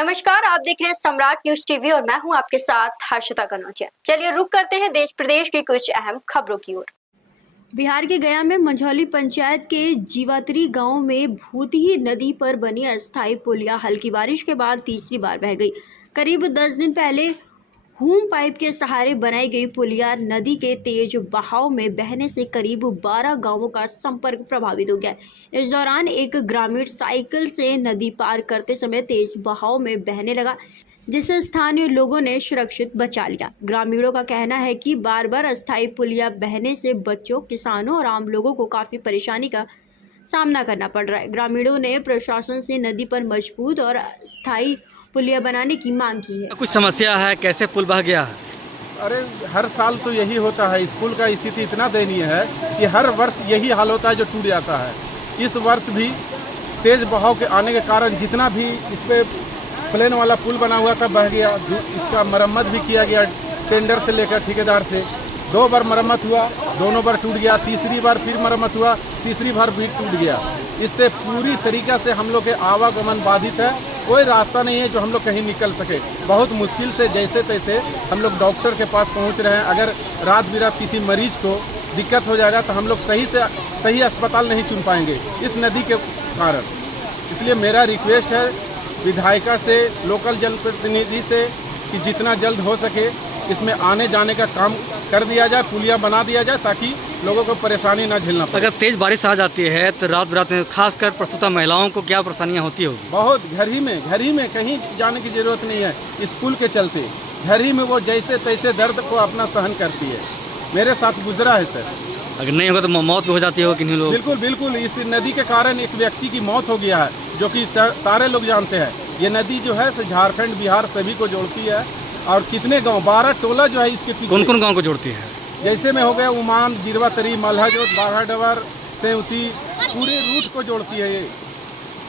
नमस्कार, आप देख रहे हैं सम्राट न्यूज टीवी और मैं हूं आपके साथ हर्षिता कनौजिया। चलिए रुक करते हैं देश प्रदेश की कुछ अहम खबरों की ओर। बिहार के गया में मंझौली पंचायत के जीवातरी गांव में भूतही नदी पर बनी अस्थायी पुलिया हल्की बारिश के बाद तीसरी बार बह गई। करीब 10 दिन पहले हूम पाइप के सहारे बनाई गई पुलिया नदी के तेज बहाव में बहने से करीब 12 गांवों का संपर्क प्रभावित हो गया। इस दौरान एक ग्रामीण साइकिल से नदी पार करते समय तेज बहाव में बहने लगा, जिसे स्थानीय लोगों ने सुरक्षित बचा लिया। ग्रामीणों का कहना है कि बार बार अस्थायी पुलिया बहने से बच्चों, किसानों और आम लोगों को काफी परेशानी का सामना करना पड़ रहा है। ग्रामीणों ने प्रशासन से नदी पर मजबूत और स्थायी पुलिया बनाने की मांग की है। कुछ समस्या है, कैसे पुल बह गया है? अरे हर साल तो यही होता है। इस पुल का स्थिति इतना दयनीय है कि हर वर्ष यही हाल होता है जो टूट जाता है। इस वर्ष भी तेज बहाव के आने के कारण जितना भी इस पे प्लेन वाला पुल बना हुआ था बह गया। इसका मरम्मत भी किया गया टेंडर से लेकर ठेकेदार से। 2 बार मरम्मत हुआ, दोनों बार टूट गया। तीसरी बार फिर मरम्मत हुआ, तीसरी बार भी टूट गया। इससे पूरी तरीक़ा से हम लोग के आवागमन बाधित है। कोई रास्ता नहीं है जो हम लोग कहीं निकल सके। बहुत मुश्किल से जैसे तैसे हम लोग डॉक्टर के पास पहुंच रहे हैं। अगर रात बिरात किसी मरीज को दिक्कत हो जाएगा तो हम लोग सही अस्पताल नहीं चुन पाएंगे इस नदी के कारण। इसलिए मेरा रिक्वेस्ट है विधायिका से, लोकल जनप्रतिनिधि से कि जितना जल्द हो सके इसमें आने जाने का काम कर दिया जाए, पुलिया बना दिया जाए ताकि लोगों को परेशानी ना झेलना पड़े। अगर तेज बारिश आ जाती है तो रात बिरात में खासकर प्रसूता महिलाओं को क्या परेशानियां होती होगी? बहुत। घर ही में कहीं जाने की ज़रूरत नहीं है। इस पुल के चलते घर ही में वो जैसे तैसे दर्द को अपना सहन करती है। मेरे साथ गुजरा है सर। अगर नहीं होगा तो मौत भी हो जाती होगी किन्हीं लोग। बिल्कुल बिल्कुल। इस नदी के कारण एक व्यक्ति की मौत हो गया है, जो कि सारे लोग जानते हैं। ये नदी जो है झारखंड, बिहार सभी को जोड़ती है। और कितने गांव, 12 टोला जो है इसके पीछे। कौन कौन गांव को जोड़ती है? जैसे में हो गया उमान, जीरवातरी, मल्हाजोत, बाघाडवर, सेवती, पूरे रूट को जोड़ती है ये।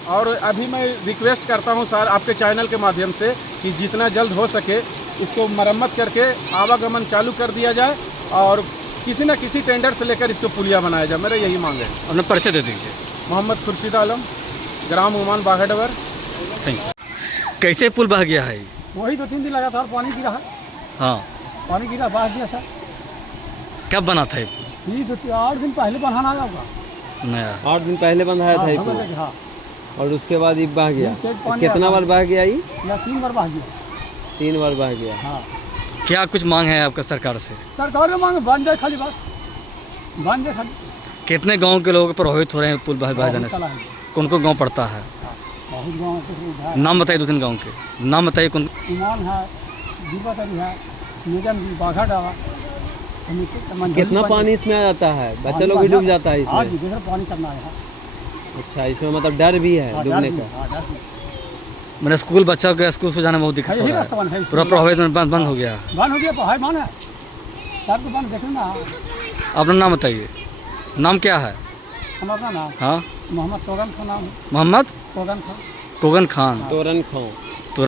और अभी मैं रिक्वेस्ट करता हूँ सर आपके चैनल के माध्यम से कि जितना जल्द हो सके इसको मरम्मत करके आवागमन चालू कर दिया जाए और किसी न किसी टेंडर से लेकर इसको पुलिया बनाया जाए। मेरा यही मांग है। अपना परिचय दे दीजिए। मोहम्मद खुर्शीद आलम, ग्राम उमान, बाघाडवर। Thank you. कैसे पुल बह गया है? वही 2-3 दिन लगातार पानी गिरा है। हाँ, पानी गिरा, बह गया सर। कब बना था ये पुल? ये 8 दिन पहले बनाना होगा। नया 8 दिन पहले बंधाया था ये पुल। हाँ, और उसके बाद ये बह गया। पानी कितना बार बह गया ये? या 3 बार बह गया। 3 बार बह गया। हाँ, क्या कुछ मांग है आपका सरकार से? सरकार ने मांग बन जाए खाली, बस बन जाए खाली। कितने गांव के लोग प्रभावित हो रहे हैं पुल बह जाने से? कौन कौन गांव पड़ता है? बहुत गाँव के नाम बताइए, 2-3 गांव के नाम बताइए। कौन? ईमान है, दीपातरी है, निगम, बाघाडवा। कितना पानी इसमें आ जाता है? बच्चे लोग भी डूब जाता है आज इसमें? पानी करना है। अच्छा, इसमें मतलब डर भी है डूबने का? मैंने स्कूल बच्चा के स्कूल से जाने में बहुत दिक्कत हो रहा है। पूरा प्रभावित बंद हो गया। बंद हो गया, पढ़ाई बंद है सर। तो बंद देखें ना। अपना नाम बताइए। नाम क्या है? हमारा नाम? हाँ, मोहम्मद तोगन खान नाम है। मोहम्मद तोगन खान। कोगन खान। तोरन खां।